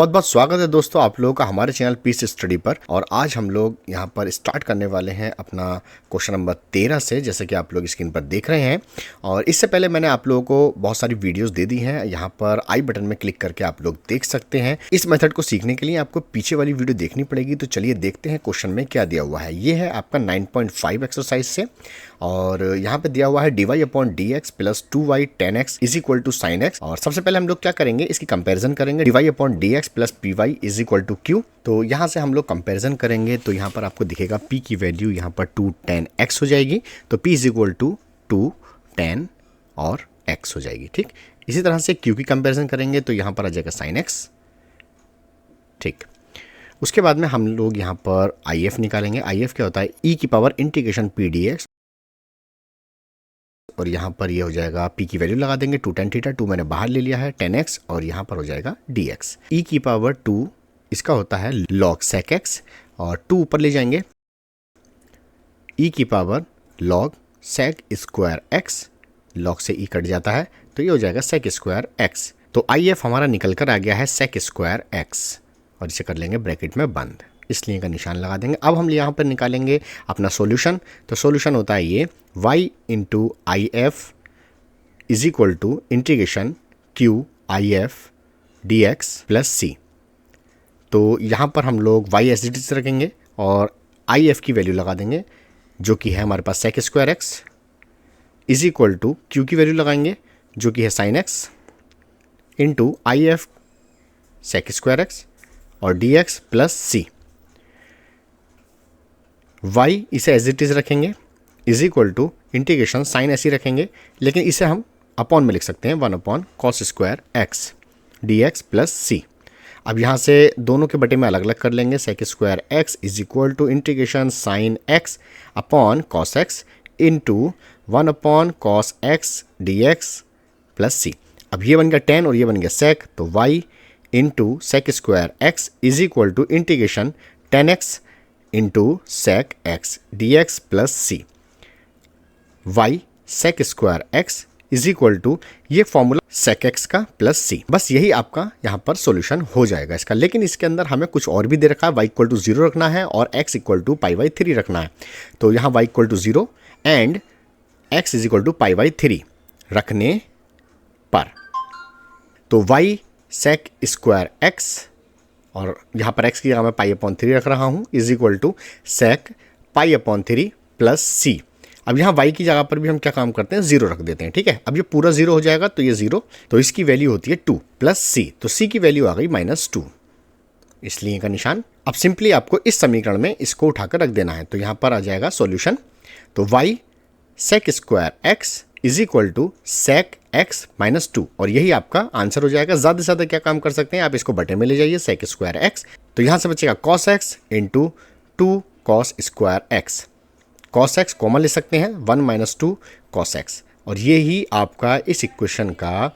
बहुत बहुत स्वागत है दोस्तों आप लोगों का हमारे चैनल पीस स्टडी पर। और आज हम लोग यहाँ पर स्टार्ट करने वाले हैं अपना क्वेश्चन नंबर 13 से, जैसे कि आप लोग स्क्रीन पर देख रहे हैं। और इससे पहले मैंने आप लोगों को बहुत सारी वीडियोस दे दी हैं, यहाँ पर आई बटन में क्लिक करके आप लोग देख सकते हैं। इस मेथड को सीखने के लिए आपको पीछे वाली वीडियो देखनी पड़ेगी। तो चलिए देखते हैं क्वेश्चन में क्या दिया हुआ है। ये है आपका 9.5 एक्सरसाइज से, और यहाँ पे दिया हुआ है dy upon dx plus 2y tan x is equal to sine x. और सबसे पहले हम लोग क्या करेंगे, इसकी कंपैरिजन करेंगे। dy upon dx plus py is equal to q। तो यहाँ से हम लोग कंपैरिजन करेंगे तो यहाँ पर आपको दिखेगा p की वैल्यू यहाँ पर 2 tan x हो जाएगी। तो p is equal to 2 tan और x हो जाएगी। ठीक, इसी तरह से q की कंपैरिजन करेंगे तो यहाँ पर आ जाएगा साइन x। ठीक, उसके बाद में हम लोग यहाँ पर if निकालेंगे। if क्या होता है, e की पावर इंटीग्रेशन p dx, और यहाँ पर ये हो जाएगा p की वैल्यू लगा देंगे 2 tan थीटा, 2 मैंने बाहर ले लिया है tan x, और यहाँ पर हो जाएगा dx। e की पावर 2 इसका होता है log sec x, और 2 ऊपर ले जाएंगे, e की power log sec square x, log से e कट जाता है तो ये हो जाएगा sec स्क्वायर x। तो if हमारा निकल कर आ गया है sec स्क्वायर x, और इसे कर लेंगे ब्रैकेट में बंद, इसलिए का निशान लगा देंगे। अब हम यहाँ पर निकालेंगे अपना सॉल्यूशन। तो सॉल्यूशन होता है ये y into I F is equal to integration q I F d x plus c. तो यहाँ पर हम लोग y एज इट इज रखेंगे और आई एफ की वैल्यू लगा देंगे, जो कि है हमारे पास sec square x is equal to q की वैल्यू लगाएंगे जो कि है sine x into I F sec square x और d x plus c. y इसे एज इट इज रखेंगे is equal to integration sine ऐसी रखेंगे, लेकिन इसे हम अपॉन में लिख सकते हैं 1 upon cos square x d x plus c. अब यहाँ से दोनों के बटे में अलग अलग कर लेंगे। Sec square x is equal to integration sine x upon cos x into 1 upon cos x d x plus c. अब ये बन गया टेन और ये बन गया सेक, तो y into sec square x is equal to integration tan x into sec x d x plus c. y sec square x is equal to ये फॉर्मूला सेक एक्स का प्लस सी। बस यही आपका यहाँ पर solution हो जाएगा इसका। लेकिन इसके अंदर हमें कुछ और भी दे रखा है, y इक्वल टू 0 रखना है और x equal to pi by 3 रखना है। तो यहाँ y equal to 0 and x is equal to pi by 3 रखने पर, तो y सेक स्क्वायर एक्स, और यहाँ पर x की जगह मैं पाई अपॉन 3 रख रहा हूँ, is equal to sec pi upon 3 plus c. अब यहाँ y की जगह पर भी हम क्या काम करते हैं, 0 रख देते हैं। ठीक है, अब ये पूरा 0 हो जाएगा तो ये 0, तो इसकी वैल्यू होती है 2 प्लस सी। तो c की वैल्यू आ गई -2, इसलिए का निशान। अब सिंपली आपको इस समीकरण में इसको उठाकर रख देना है। तो यहाँ पर आ जाएगा सॉल्यूशन। तो y sec square x is equal to sec x -2, और यही आपका आंसर हो जाएगा। ज़्यादा से ज़्यादा क्या काम कर सकते हैं, आप इसको बटे में ले जाइए सेक स्क्वायर एक्स, तो यहाँ से बचेगा cos x into 2 cos square x. Cos x common ले सकते हैं, 1 - 2 कॉस एक्स, और ये ही आपका इस इक्वेशन का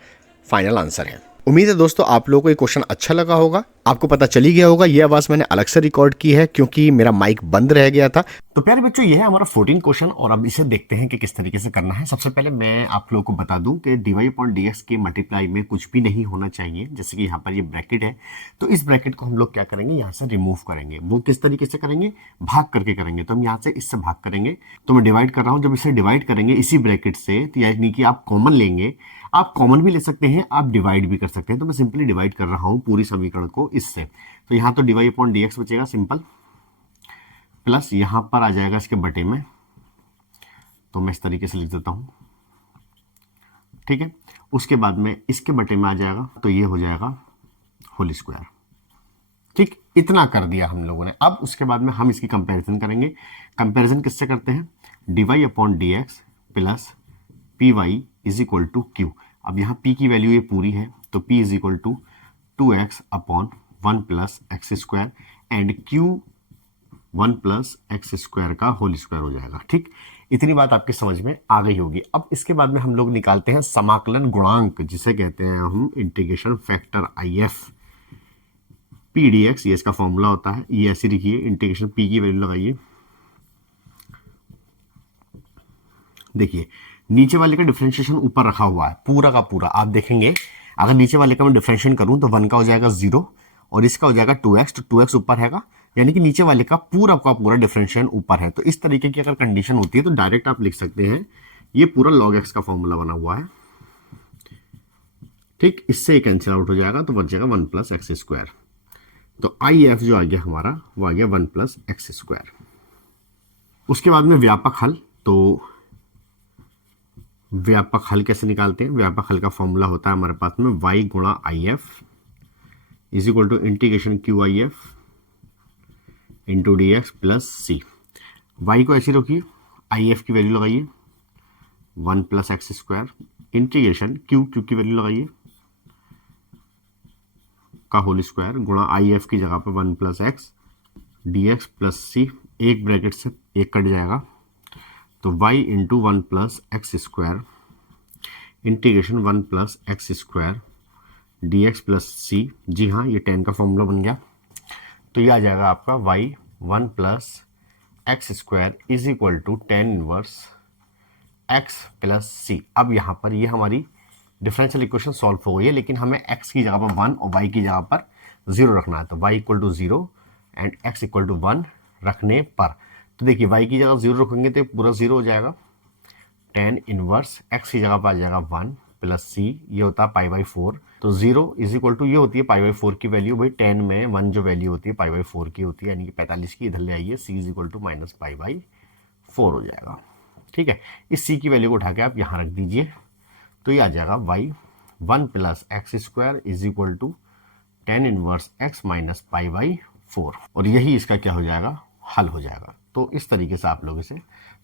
फाइनल आंसर है। उम्मीद है दोस्तों आप लोगों को ये क्वेश्चन अच्छा लगा होगा, आपको पता चली गया होगा। ये आवाज़ मैंने अलग से रिकॉर्ड की है क्योंकि मेरा माइक बंद रह गया था। तो प्यारे बच्चों, ये है हमारा 14 क्वेश्चन, और अब इसे देखते हैं कि किस तरीके से करना है। सबसे पहले मैं आप लोगों को बता दूं कि dy अपॉन dx के मल्टीप्लाई में कुछ भी नहीं होना चाहिए। जैसे कि यहाँ पर ये ब्रैकेट है, तो इस ब्रैकेट को हम लोग क्या करेंगे, यहाँ से रिमूव करेंगे। वो किस तरीके से करेंगे, भाग करके करेंगे। तो हम यहाँ से इससे भाग करेंगे, तो मैं डिवाइड कर रहा हूँ। जब इसे डिवाइड करेंगे इसी ब्रैकेट से, तो यानी कि आप कॉमन लेंगे, आप कॉमन भी ले सकते हैं, आप डिवाइड भी कर सकते हैं। तो मैं सिंपली डिवाइड कर रहा हूँ पूरी समीकरण को इससे। तो यहाँ तो dy अपॉन dx बचेगा सिंपल, प्लस यहाँ पर आ जाएगा इसके बटे में, तो मैं इस तरीके से लिख देता हूँ। ठीक है, उसके बाद में इसके बटे में आ जाएगा, तो ये हो जाएगा होल स्क्वायर। ठीक, इतना कर दिया हम लोगों ने। अब उसके बाद में हम इसकी कंपैरिजन करेंगे। कंपैरिजन किससे करते हैं, dy upon dx plus py is equal to q। अब यहाँ p की वैल्यू ये पूरी है, तो p is equal to 2x upon 1 plus x square and q 1 plus x square का होल स्क्वायर हो जाएगा। ठीक, इतनी बात आपके समझ में आ गई होगी। अब इसके बाद में हम लोग निकालते हैं समाकलन गुणांक, जिसे कहते हैं हम integration factor IF p dx। ये इसका फॉर्मूला होता है, ये ऐसे लिखिए, इंटीग्रेशन p की वैल्यू लगाइए। देखिए नीचे वाले का डिफरेंशिएशन ऊपर रखा हुआ है पूरा का पूरा। आप देखेंगे अगर नीचे वाले का मैं डिफरेंशिएशन करूं तो 1 का हो जाएगा 0 और इसका हो जाएगा 2x, तो 2x ऊपर हैगा, यानी कि नीचे वाले का पूरा डिफरेंशियल ऊपर है। तो इस तरीके की अगर कंडीशन होती है तो डायरेक्ट आप लिख सकते हैं ये पूरा log x का फॉर्मूला बना हुआ है। ठीक, इससे कैंसिल आउट हो जाएगा तो बच जाएगा 1 प्लस एक्स स्क्वायर। तो आई एफ जो आ गया हमारा वो आ गया 1 प्लस एक्स स्क्वायर। उसके बाद में व्यापक हल, तो व्यापक हल कैसे निकालते हैं? व्यापक हल का फॉर्मूला होता है हमारे पास में y गुणा I F is equal to integration q I F into d x plus c. Y को ऐसे रखिए, आई एफ की वैल्यू लगाइए 1 plus x square, integration q की वैल्यू लगाइए का होल स्क्वायर गुणा आई एफ की जगह पर 1 plus x d x plus c, एक ब्रैकेट से एक कट जाएगा तो y into 1 plus x square integration 1 plus x square d x plus c. जी हाँ, ये 10 का फॉर्मूला बन गया। तो ये आ जाएगा आपका y 1 plus x square is equal to 10 inverse x plus c. अब यहाँ पर ये हमारी डिफरेंशियल इक्वेशन सॉल्व हो गई है, लेकिन हमें x की जगह पर 1 और y की जगह पर 0 रखना है। तो y equal to 0 and x equal to 1 रखने पर, तो देखिए y की जगह 0 रखेंगे तो पूरा 0 हो जाएगा। 10 इनवर्स x की जगह पर आ जाएगा 1 प्लस सी, ये होता है पाई बाई 4। तो 0 इज इक्वल टू ये होती है पाई बाई 4 की वैल्यू। भाई 10 में 1 जो वैल्यू होती है पाई बाई 4 की होती है, यानी कि 45 की इधर ले आइए, c is equal to minus pi by 4 हो जाएगा। ठीक है, इस सी की वैल्यू को उठा के आप यहाँ रख दीजिए, तो ये आ जाएगा y 1 plus x square is equal to 10 inverse x minus pi by 4, और यही इसका क्या हो जाएगा, हल हो जाएगा। तो इस तरीके से आप लोग इसे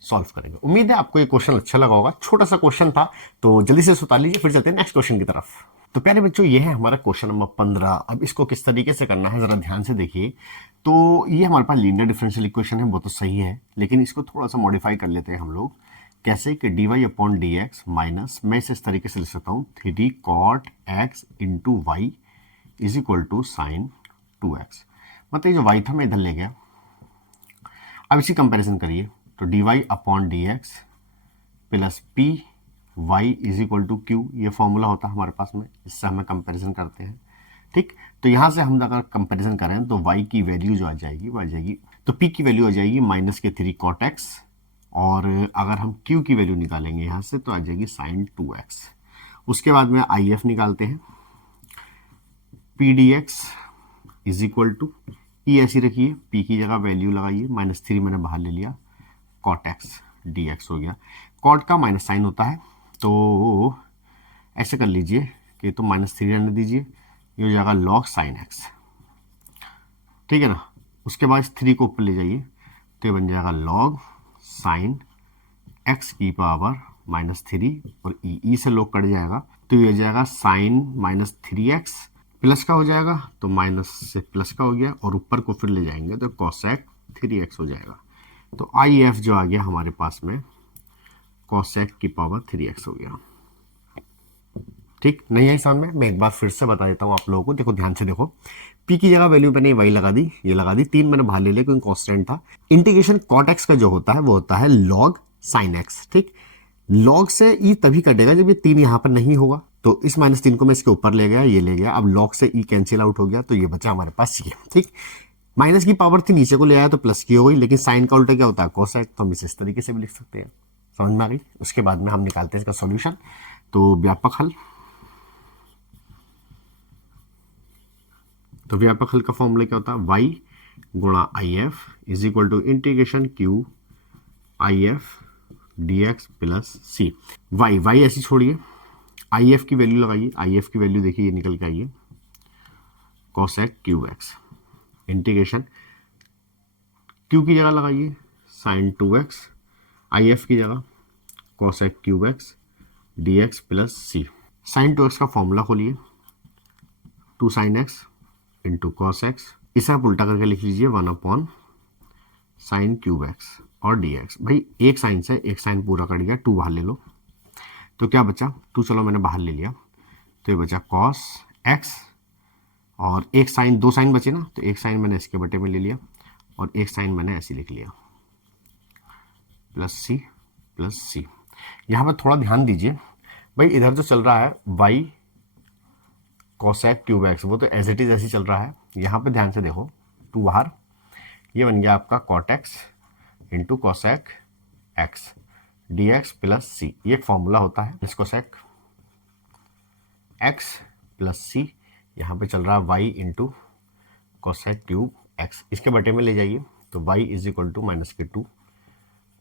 सॉल्व करेंगे। उम्मीद है आपको ये क्वेश्चन अच्छा लगा होगा। छोटा सा क्वेश्चन था, तो जल्दी से उतार लीजिए, फिर चलते हैं नेक्स्ट क्वेश्चन की तरफ। तो प्यारे बच्चों, ये है हमारा क्वेश्चन नंबर 15। अब इसको किस तरीके से करना है जरा ध्यान से देखिए। तो ये हमारे पास लीनियर डिफरेंशियल इक्वेशन है, वो तो सही है, लेकिन इसको थोड़ा सा मॉडिफाई कर लेते हैं हम लोग। कैसे कि d y upon d x minus, मैं इसे इस तरीके से लिख सकता हूँ 3 cot x into y is equal to sine 2x। मतलब ये जो y था मैं इधर ले गया। अब इसी कंपैरिजन करिए, तो d y upon d x plus p y is equal to q, ये फॉर्मूला होता है हमारे पास में, इससे हमें कंपैरिजन करते हैं। ठीक, तो यहाँ से हम अगर कंपैरिजन करें तो y की वैल्यू जो आ जाएगी वो आ जाएगी, तो p की वैल्यू आ जाएगी माइनस के 3 कॉट एक्स, और अगर हम q की वैल्यू निकालेंगे यहाँ से तो आ जाएगी साइन 2x। उसके बाद में आई एफ निकालते हैं, p d x is equal to, e ऐसी रखिए, p की जगह वैल्यू लगाइए, -3 मैंने बाहर ले लिया, कॉट एक्स डी एक्स हो गया। कॉट का माइनस साइन होता है, तो ऐसे कर लीजिए कि तो -3 रहने दीजिए, ये हो जाएगा लॉग साइन एक्स। ठीक है ना, उसके बाद 3 को ऊपर ले जाइए तो ये बन जाएगा लॉग साइन एक्स की पावर -3, और ई से लॉग कट जाएगा तो ये हो जाएगा साइन -3x, प्लस का हो जाएगा तो माइनस से प्लस का हो गया, और ऊपर को फिर ले जाएंगे तो कोसेक 3x हो जाएगा। तो आई एफ जो आ गया हमारे पास में कोसेक की पावर 3x हो गया। ठीक, नहीं है समझ में? मैं एक बार फिर से बता देता हूँ आप लोगों को, देखो ध्यान से देखो। p की जगह वैल्यू मैंने y लगा दी, ये लगा दी, 3 मैंने बाहर ले लिया क्योंकि कांस्टेंट था। इंटीग्रेशन कॉट एक्स का जो होता है वो होता है लॉग साइन एक्स। ठीक, लॉग से ई तभी कटेगा जब ये 3 यहाँ पर नहीं होगा, तो इस -3 को मैं इसके ऊपर ले गया, ये ले गया, अब लॉग से ई कैंसिल आउट हो गया, तो ये बचा हमारे पास ये। ठीक, माइनस की पावर थी नीचे को ले आया तो प्लस की हो गई, लेकिन साइन का उल्टा क्या होता है, कोसेक, तो हम इसे इस तरीके से भी लिख सकते हैं। समझ में आ गई? उसके बाद में हम निकालते हैं इसका सॉल्यूशन। तो व्यापक हल, तो व्यापक हल का फॉर्मूला क्या होता है, y गुणा I F is equal to integration q I F d x plus c. Y ऐसी छोड़िए, आई एफ की वैल्यू लगाइए, आई एफ की वैल्यू देखिए ये निकल के आई है cosec q x, integration q की जगह लगाइए साइन 2x, आई एफ की जगह cosec q x d x plus c. Sine 2x का फॉर्मूला खोलिए, 2 sine x into cos x, इसे आप उल्टा करके लिख लीजिए 1 अपॉन साइन क्यूब एक्स और डी एक्स। भाई एक साइन से एक साइन पूरा कट गया, 2 बाहर ले लो, तो क्या बचा, 2 चलो मैंने बाहर ले लिया, तो ये बचा कॉस एक्स, और एक साइन, 2 साइन बचे ना, तो एक साइन मैंने इसके बटे में ले लिया और एक साइन मैंने ऐसे लिख लिया प्लस सी। यहाँ पर थोड़ा ध्यान दीजिए भाई, इधर जो चल रहा है y कोसेक क्यूब एक्स, वो तो एज इट इज ऐसे ही चल रहा है। यहाँ पे ध्यान से देखो, 2 बाहर, ये बन गया आपका cot x into cosec x d x plus c. ये एक फॉर्मूला होता है, इस कोसेक एक्स प्लस सी, यहाँ पे चल रहा है y into cosec cube x, इसके बटे में ले जाइए तो y is equal to -2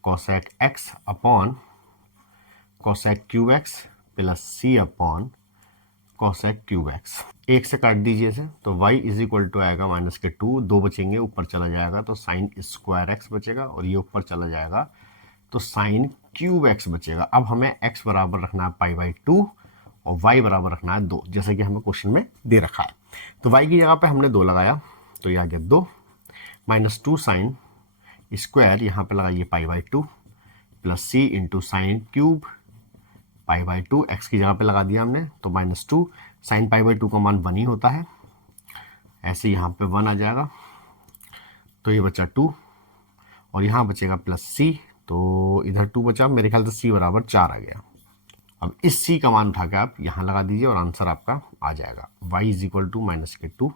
cosec x upon cosec cube x plus c upon cosec cube x. एक से काट दीजिए इसे तो y इज इक्वल टू आएगा -2, 2 बचेंगे, ऊपर चला जाएगा तो साइन स्क्वायर एक्स बचेगा, और ये ऊपर चला जाएगा तो साइन क्यूब एक्स बचेगा। अब हमें x बराबर रखना है π/2 और y बराबर रखना है 2, जैसे कि हमें क्वेश्चन में दे रखा है। तो y की जगह पे हमने 2 लगाया तो ये आ गया 2 -2 साइन स्क्वायर, यहाँ पे लगाइए π/2 प्लस सी इंटू साइन क्यूब π/2, एक्स की जगह पे लगा दिया हमने तो -2 साइन π/2 का मान 1 ही होता है, ऐसे यहाँ पे 1 आ जाएगा तो ये बचा 2 और यहाँ बचेगा प्लस सी, तो इधर 2 बचा, मेरे ख्याल से सी बराबर 4 आ गया। अब इस सी का मान उठा के आप यहाँ लगा दीजिए और आंसर आपका आ जाएगा y is equal to -2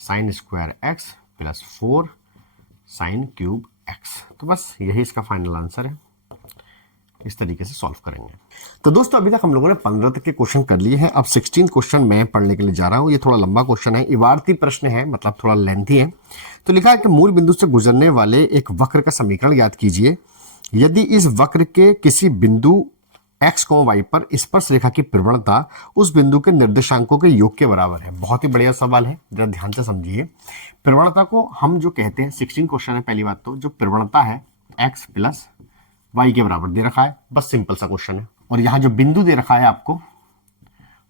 sine square x plus 4 sine cube x. तो बस यही इसका फाइनल आंसर है, इस तरीके से सॉल्व करेंगे। तो दोस्तों अभी तक हम लोगों ने 15 तक के क्वेश्चन कर लिए हैं। अब 16 क्वेश्चन मैं पढ़ने के लिए जा रहा हूं। ये थोड़ा लंबा क्वेश्चन है, इबारती प्रश्न है, मतलब थोड़ा लेंथी है। तो लिखा है कि मूल बिंदु से गुजरने वाले एक वक्र का समीकरण याद कीजिए। यदि इस वक्र के किसी बिंदु x को y पर स्पर्श रेखा की प्रवणता उस बिंदु के निर्देशांकों के योग के बराबर है। बहुत ही बढ़िया सवाल है, जरा ध्यान से समझिए। प्रवणता को हम जो कहते हैं, 16 क्वेश्चन है, पहली बात तो जो प्रवणता है x प्लस y के बराबर दे रखा है, बस सिंपल सा क्वेश्चन है। और यहाँ जो बिंदु दे रखा है आपको,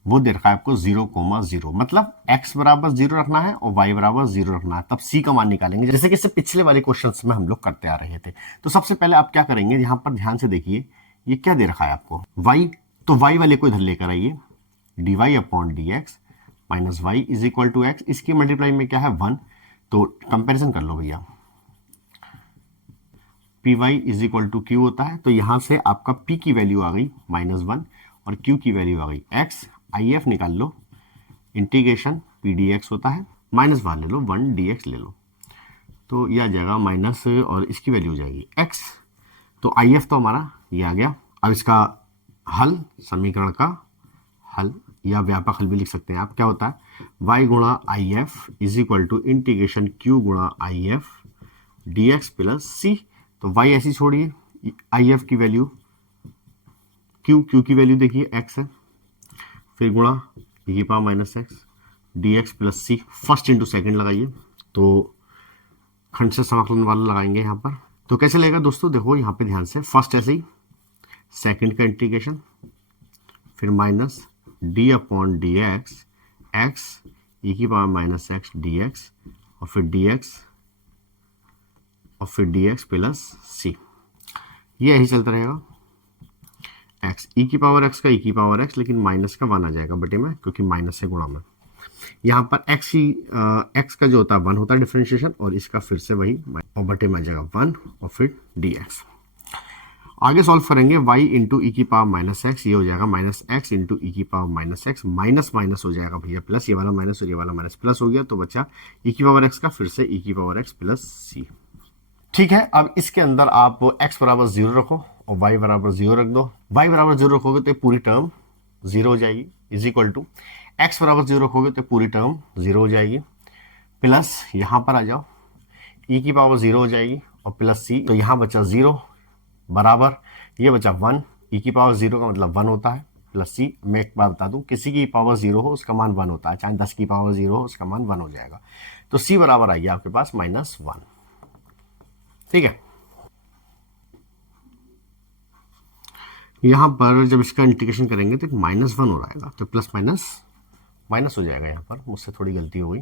वो दे रखा है आपको 0,0, मतलब x बराबर 0 रखना है और y बराबर 0 रखना है, तब c का मान निकालेंगे, जैसे कि इससे पिछले वाले क्वेश्चंस में हम लोग करते आ रहे थे। तो सबसे पहले आप क्या करेंगे, यहाँ पर ध्यान से देखिए, ये क्या दे रखा है आपको y, तो y वाले को इधर लेकर आइए, dy upon dx minus y is equal to x, इसकी मल्टीप्लाई में क्या है 1, तो कंपेरिजन कर लो भैया, p y is equal to q होता है, तो यहां से आपका p की वैल्यू आ गई -1 और q की वैल्यू आ गई x, if निकाल लो, इंटीग्रेशन पी डी एक्स होता है, -1 ले लो, 1 dx ले लो, तो ये आ जाएगा माइनस और इसकी वैल्यू हो जाएगी x, तो if तो हमारा ये आ गया। अब इसका हल, समीकरण का हल या व्यापक हल भी लिख सकते हैं आप, क्या होता है y गुणा I F is equal to integration q गुणा I F d x plus c. तो y ऐसी छोड़िए, आई एफ की वैल्यू q की वैल्यू देखिए x है, फिर गुणा e की power minus x d x plus c, first into second लगाइए, तो खंड से समाकलन वाला लगाएंगे यहाँ पर। तो कैसे लगेगा दोस्तों, देखो यहाँ पे ध्यान से, फर्स्ट ऐसे ही, सेकेंड का इंटीग्रेशन, फिर minus d upon d x x e की power minus x d x और फिर डी एक्स और फिर डी एक्स प्लस सी, ये यही चलता रहेगा। एक्स ई की पावर एक्स का ई की पावर एक्स, लेकिन माइनस का 1 आ जाएगा बटे में, क्योंकि माइनस से गुणा में। यहाँ पर एक्स का जो होता है 1 होता है डिफरेंशिएशन, और इसका फिर से वही और बटे में आ जाएगा 1 और फिर डी एक्स। आगे सॉल्व करेंगे, y इंटू ई की पावर माइनस एक्स, ये हो जाएगा माइनस एक्स इंटू ई की power minus x, minus minus हो जाएगा भैया प्लस, ये वाला माइनस और ये वाला माइनस प्लस हो गया, तो बचा ई की पावर एक्स का फिर से ई की पावर एक्स प्लस सी। ठीक है, अब इसके अंदर आप x बराबर 0 रखो और y बराबर 0 रख दो। y बराबर 0 रखोगे तो पूरी टर्म 0 हो जाएगी, इज इक्वल टू x बराबर 0 रखोगे तो पूरी टर्म 0 हो जाएगी, प्लस यहाँ पर आ जाओ, e की पावर 0 हो जाएगी और प्लस c, तो यहाँ बचा 0 बराबर ये बचा 1, e की पावर 0 का मतलब 1 होता है, प्लस c। मैं एक बात बता दूं, किसी की पावर 0 हो उसका मान 1 होता है, चाहे 10 की पावर 0 हो उसका मान 1 हो जाएगा, तो c बराबर आ गया आपके पास -1। ठीक है, यहां पर जब इसका इंटीग्रेशन करेंगे तो -1 हो जाएगा, तो प्लस माइनस माइनस हो जाएगा, यहाँ पर मुझसे थोड़ी गलती हो गई,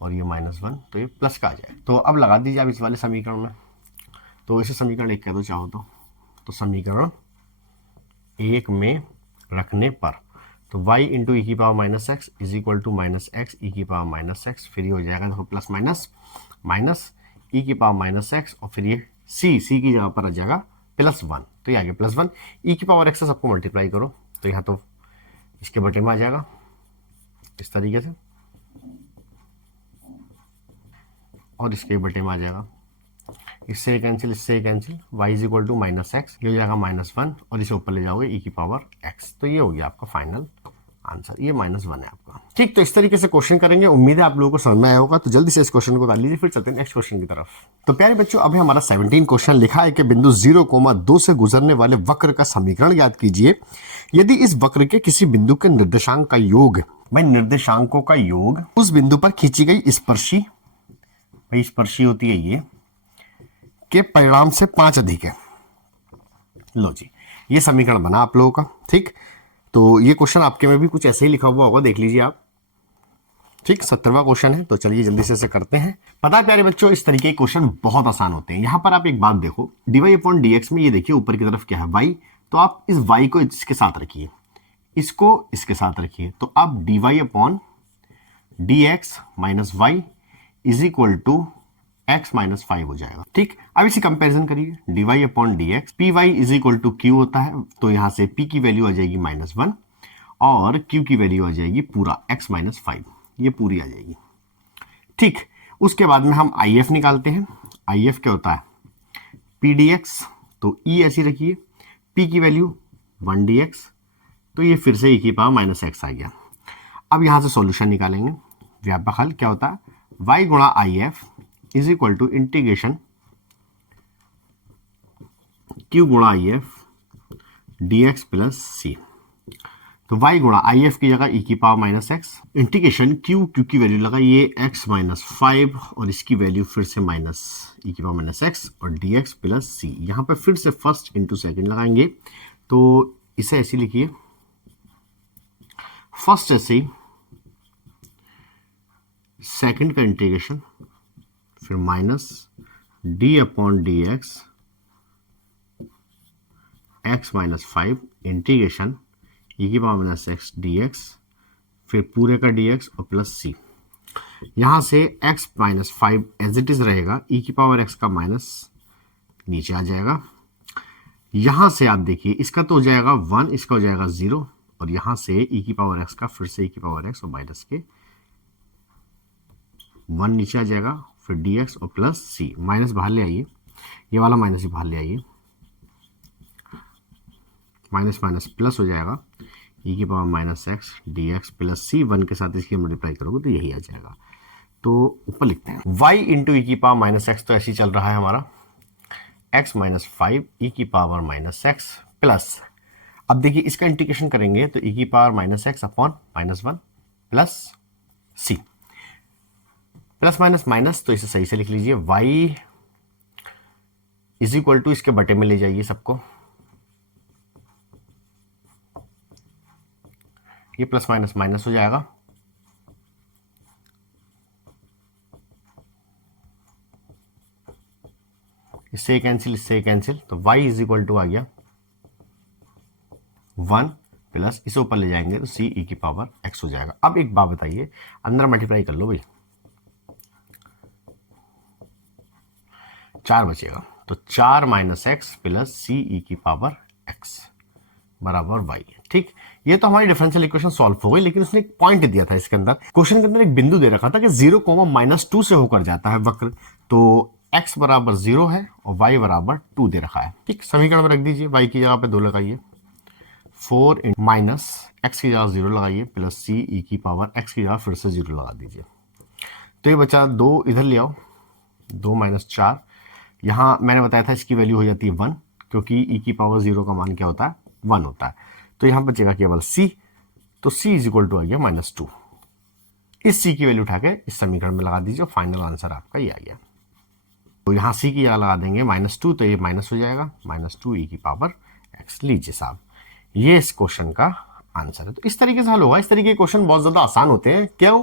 और ये -1 तो ये प्लस का आ जाए। तो अब लगा दीजिए आप इस वाले समीकरण में, तो इसे समीकरण 1 कह दो चाहो तो समीकरण 1 में रखने पर, तो y इंटू ई की power minus x is equal to minus x e की पावर माइनस एक्स, फिर ये हो जाएगा देखो प्लस माइनस माइनस ई की पावर माइनस एक्स, और फिर ये सी की जगह पर आ जाएगा +1, तो ये आ गया +1, ई की पावर एक्स से सबको मल्टीप्लाई करो, तो यहाँ तो इसके बटे में आ जाएगा, इस तरीके से, और इसके बटे में आ जाएगा, इससे कैंसिल, इससे cancel, y is equal to minus x, ये हो जाएगा -1 और इसे ऊपर ले जाओगे e की पावर x। तो ये हो गया आपका फाइनल आंसर, ये -1 है आपका। ठीक, तो इस तरीके से क्वेश्चन करेंगे, उम्मीद है आप लोगों को समझ में आया होगा। तो जल्दी से इस क्वेश्चन को डाल लीजिए, फिर चलते हैं नेक्स्ट क्वेश्चन की तरफ। तो प्यारे बच्चों, अभी हमारा 17 क्वेश्चन लिखा है कि बिंदु 0,2 से गुजरने वाले वक्र का समीकरण याद कीजिए। यदि इस वक्र के किसी बिंदु के निर्देशांक का योग, भाई निर्देशांकों का योग, उस बिंदु पर खींची गई स्पर्शी, भाई स्पर्शी होती है ये, के परिणाम से 5 अधिक है। लो जी, ये समीकरण बना आप लोगों का। ठीक, तो ये क्वेश्चन आपके में भी कुछ ऐसे ही लिखा हुआ होगा, देख लीजिए आप। ठीक, 17वां क्वेश्चन है, तो चलिए जल्दी से इसे करते हैं। पता है प्यारे बच्चों, इस तरीके के क्वेश्चन बहुत आसान होते हैं। यहां पर आप एक बात देखो, dy/dx में ये देखिए ऊपर की तरफ क्या है, y, तो आप इस y को इसके साथ रखिए, इसको इसके साथ रखिए, तो आप dy/dx minus y is equal to x minus 5 हो जाएगा। ठीक, अब इसी कंपैरिजन करिए, dy/dx, py is equal to q होता है, तो यहां से p की वैल्यू आ जाएगी -1 और q की वैल्यू आ जाएगी पूरा x माइनस 5, ये पूरी आ जाएगी। ठीक, उसके बाद में हम if निकालते हैं। if क्या होता है, pdx, तो e ऐसी रखिए, p की वैल्यू 1dx, तो ये फिर से e की पावर माइनस x आ गया। अब यहां से सॉल्यूशन निकालेंगे, व्यापक हल क्या होता है, y गुणा if is equal to integration q गुणा if dx प्लस c। तो y गुणा if की जगह e की power minus x, integration q की वैल्यू लगाइए x माइनस 5 और इसकी वैल्यू फिर से माइनस e की पावर माइनस x और dx प्लस c। यहां पर फिर से फर्स्ट इंटू सेकेंड लगाएंगे, तो इसे ऐसे लिखिए, फर्स्ट ऐसे, सेकेंड का इंटीग्रेशन, फिर minus d/dx x minus 5 integration e की पावर माइनस x dx, फिर पूरे का dx और प्लस c। यहां से x minus 5 as it is रहेगा, e की पावर x का माइनस नीचे आ जाएगा। यहां से आप देखिए, इसका तो हो जाएगा 1, इसका हो जाएगा 0, और यहां से e की पावर x का फिर से e की पावर x और माइनस के 1 नीचे आ जाएगा, फिर dx और प्लस c। माइनस बाहर ले आइए, ये वाला माइनस ही बाहर ले आइए, माइनस माइनस प्लस हो जाएगा, e की power minus x dx plus c, 1 के साथ इसकी मल्टीप्लाई करोगे तो यही आ जाएगा। तो ऊपर लिखते हैं y इंटू e की पावर माइनस x, तो ऐसे ही चल रहा है हमारा, x माइनस 5 e की पावर माइनस x प्लस, अब देखिए इसका इंटीग्रेशन करेंगे तो e की power minus x upon -1 plus c, plus minus minus, तो इसे सही से लिख लीजिए, y इज इक्वल टू, इसके बटे में ले जाइए सबको, ये प्लस माइनस माइनस हो जाएगा, इससे कैंसिल, इससे कैंसिल, तो y इज इक्वल टू आ गया 1 प्लस, इसे ऊपर ले जाएंगे तो c e की पावर x हो जाएगा। अब एक बात बताइए, अंदर मल्टीप्लाई कर लो भाई, 4 बचेगा, तो 4 माइनस एक्स प्लस सी ई की पावर x बराबर y। ठीक, ये तो हमारी डिफरेंशियल इक्वेशन सॉल्व हो गई, लेकिन उसने एक पॉइंट दिया था इसके अंदर, क्वेश्चन के अंदर एक बिंदु दे रखा था कि 0,-2 से होकर जाता है वक्र, तो x बराबर 0 है और y बराबर 2 दे रखा है। ठीक, समीकरण में रख दीजिए, y की जगह पे 2 लगाइए, 4 माइनस x की जगह 0 लगाइए प्लस सी ई की पावर x की जगह फिर से 0 लगा दीजिए, तो ये बचा 2, इधर ले आओ, 2 माइनस 4, यहां मैंने बताया था इसकी वैल्यू हो जाती है 1, क्योंकि e की पावर 0 का मान क्या होता है, 1 होता है, तो यहां बचेगा केवल c, तो c इज इक्वल टू आ गया -2। इस c की वैल्यू उठा के इस समीकरण में लगा दीजिए, फाइनल आंसर आपका ये आ गया। तो यहां c की जगह लगा देंगे -2, तो ये माइनस हो जाएगा, -2 e की पावर x। लीजिए साहब, ये इस क्वेश्चन का आंसर है। तो इस तरीके से हल होगा। इस तरीके के क्वेश्चन बहुत ज्यादा आसान होते हैं। क्यों?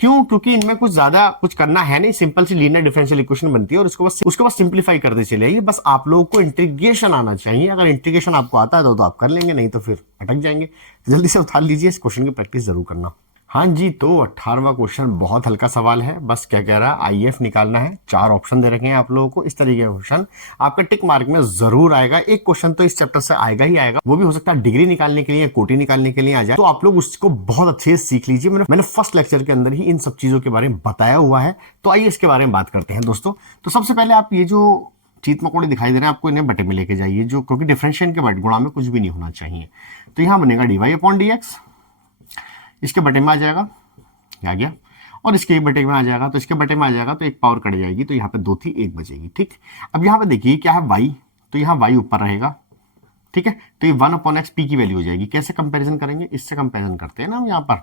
क्योंकि इनमें कुछ ज्यादा कुछ करना है नहीं, सिंपल सी लीनियर डिफरेंशियल इक्वेशन बनती है और उसको बस सिंपलीफाई करते चले आइए। बस आप लोगों को इंटीग्रेशन आना चाहिए। अगर इंटीग्रेशन आपको आता है तो आप कर लेंगे, नहीं तो फिर अटक जाएंगे। जल्दी से उतार लीजिए, इस क्वेश्चन की प्रैक्टिस जरूर करना। हाँ जी, तो 18वां क्वेश्चन बहुत हल्का सवाल है। बस क्या कह रहा है, आईएफ निकालना है। 4 ऑप्शन दे रखे हैं आप लोगों को। इस तरीके का क्वेश्चन आपका टिक मार्क में जरूर आएगा। एक क्वेश्चन तो इस चैप्टर से आएगा ही आएगा। वो भी हो सकता है डिग्री निकालने के लिए, कोटी निकालने के लिए आ जाए। तो आप लोग उसको बहुत अच्छे से सीख लीजिए। मैंने फर्स्ट लेक्चर के अंदर ही इन सब चीजों के बारे में बताया हुआ है। तो आइए इसके बारे में बात करते हैं दोस्तों। तो सबसे पहले आप ये जो चीत मकोड़े दिखाई दे रहे हैं, आपको इन्हें बटे में लेके जाइए, जो क्योंकि डिफरेंशिएशन के बट गुणा में कुछ भी नहीं होना चाहिए। तो यहां बनेगा dy/dx, इसके बटे में आ जाएगा, आ गया, और इसके बटे में आ जाएगा, तो इसके बटे में आ जाएगा, तो एक पावर कट जाएगी, तो यहाँ पे 2 थी 1 बचेगी। ठीक, अब यहाँ पे देखिए क्या है y, तो यहाँ y ऊपर रहेगा। ठीक है, तो ये 1/x p की वैल्यू हो जाएगी। कैसे कंपैरिजन करेंगे, इससे कंपैरिजन करते हैं ना हम। यहाँ पर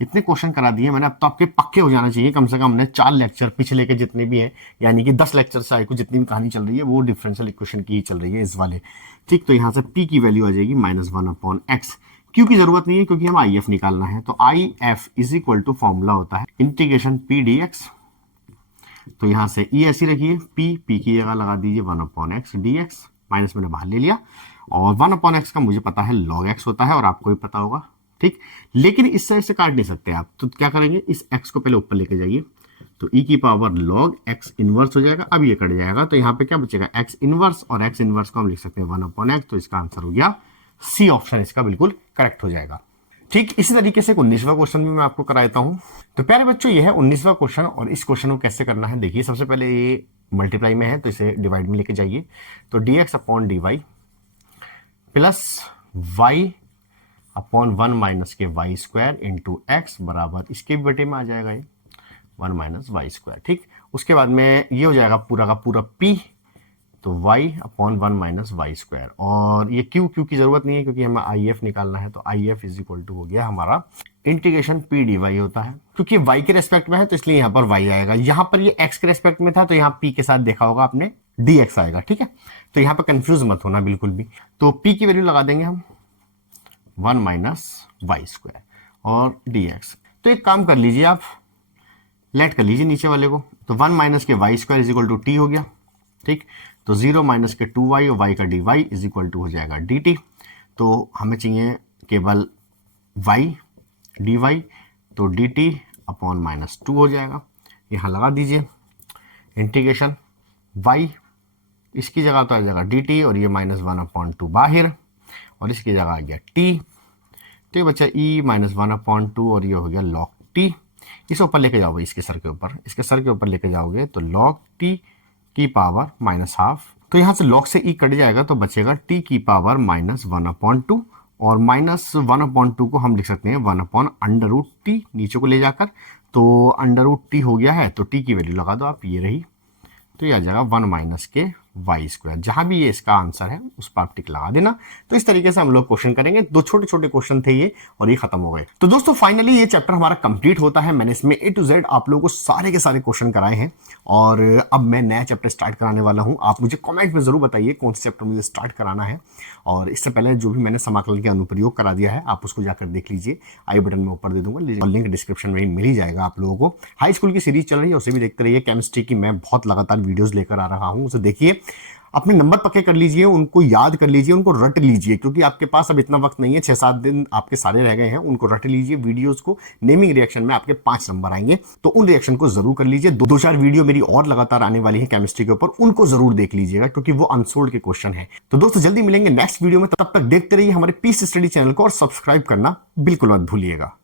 इतने क्वेश्चन करा दिए मैंने, अब तो आपके पक्के हो जाना चाहिए। कम से कम हमने 4 लेक्चर पिछले के जितने भी हैं, यानी कि 10 लेक्चर से को जितनी भी कहानी चल रही है वो डिफरेंशियल इक्वेशन की ही चल रही है इस वाले। ठीक, तो यहाँ से p की वैल्यू आ जाएगी -1/x। क्यों की जरूरत नहीं है, क्योंकि हम IF निकालना है। तो IF is equal to formula होता है इंटीग्रेशन p dx। तो यहां से e ऐसी रखिए, p की जगह लगा दीजिए 1/x dx, माइनस मैंने बाहर ले लिया, और 1/x का मुझे पता है log x होता है, और आपको भी पता होगा। ठीक, लेकिन इस साइड से काट नहीं सकते आप, तो क्या करेंगे, इस x को पहले ऊपर लेके जाइए, तो e की पावर log x इनवर्स हो जाएगा। अब ये कट जाएगा, तो यहाँ पे क्या बचेगा, x इनवर्स, और x इनवर्स को हम लिख सकते हैं 1/x। तो इसका आंसर हो गया सी ऑप्शन, इसका बिल्कुल करेक्ट हो जाएगा। ठीक, इसी तरीके से 19वां क्वेश्चन भी मैं आपको कराता हूं। तो प्यारे बच्चों, ये है 19वां क्वेश्चन, और इस क्वेश्चन को कैसे करना है देखिए। सबसे पहले ये मल्टीप्लाई में है, तो इसे डिवाइड में लेके जाइए। तो dx/dy प्लस y/1 - के y² इंटू x बराबर, इसके बटे में आ जाएगा ये 1 - y²। ठीक, उसके बाद में ये हो जाएगा पूरा का पूरा p, तो y/1 - y², और ये q की जरूरत नहीं है क्योंकि हमें IF निकालना है। तो IF इज इक्वल टू हो गया हमारा इंटीग्रेशन p dy होता है, क्योंकि y के रेस्पेक्ट में है तो इसलिए यहाँ पर y आएगा। यहाँ पर ये x के रेस्पेक्ट में था, तो यहाँ p के साथ देखा होगा आपने dx आएगा। ठीक है, तो यहाँ पर कंफ्यूज मत होना बिल्कुल भी। तो p की वैल्यू लगा देंगे हम 1 - y² और dx। तो एक काम कर लीजिए, आप लेट कर लीजिए नीचे वाले को, तो 1 - के y² is equal to t हो गया। ठीक, तो 0 - के 2y और y का dy इज इक्वल टू हो जाएगा dt। तो हमें चाहिए केवल y dy, तो dt/-2 हो जाएगा। यहाँ लगा दीजिए इंटीग्रेशन y, इसकी जगह तो आ जाएगा dt, और ये -1/2 बाहर, और इसकी जगह आ गया t। तो ये बच्चा e -1/2, और ये हो गया log t। इसे ऊपर लेके जाओगे, इसके सर के ऊपर, इसके सर के ऊपर लेके जाओगे, तो log t की पावर -12। तो यहां से log से e कट जाएगा, तो बचेगा t की पावर -1/2, और -1/2 को हम लिख सकते हैं 1/√t नीचे को ले जाकर। तो √t हो गया है, तो t की वैल्यू लगा दो आप, ये रही, तो ये आ जाएगा 1 - के y²। जहां भी ये इसका आंसर है उस पर आप टिक लगा देना। तो इस तरीके से हम लोग क्वेश्चन करेंगे। 2 छोटे छोटे क्वेश्चन थे ये, और ये खत्म हो गए। तो दोस्तों फाइनली ये चैप्टर हमारा कंप्लीट होता है। मैंने इसमें A to Z आप लोगों को सारे के सारे क्वेश्चन कराए हैं, और अब मैं नया चैप्टर स्टार्ट कराने वाला हूं। आप मुझे कॉमेंट में जरूर बताइए कौन सा चैप्टर मुझे स्टार्ट कराना है। और इससे पहले जो भी मैंने समाकलन के अनुप्रयोग करा दिया है, आप उसको जाकर देख लीजिए, आई बटन में ऊपर दे दूंगा, और लिंक डिस्क्रिप्शन में ही मिल ही जाएगा आप लोगों को। हाई स्कूल की सीरीज चल रही है, उसे भी देखते रहिए। केमिस्ट्री की मैं बहुत लगातार वीडियोस लेकर आ रहा हूं, उसे देखिए। अपने नंबर पक्के कर लीजिए, उनको याद कर लीजिए, उनको रट लीजिए, क्योंकि आपके पास अब इतना वक्त नहीं है। 6-7 दिन आपके सारे रह गए हैं, उनको रट लीजिए वीडियोस को। नेमिंग रिएक्शन में आपके 5 नंबर आएंगे, तो उन रिएक्शन को जरूर कर लीजिए। 2-4 वीडियो मेरी और लगातार आने वाली है केमिस्ट्री के ऊपर, उनको जरूर देख लीजिएगा, क्योंकि वो अनसोल्ड के क्वेश्चन है। तो दोस्तों जल्दी मिलेंगे नेक्स्ट वीडियो में, तब तक देखते रहिए हमारे पीस स्टडी चैनल को, और सब्सक्राइब करना बिल्कुल मत भूलिएगा।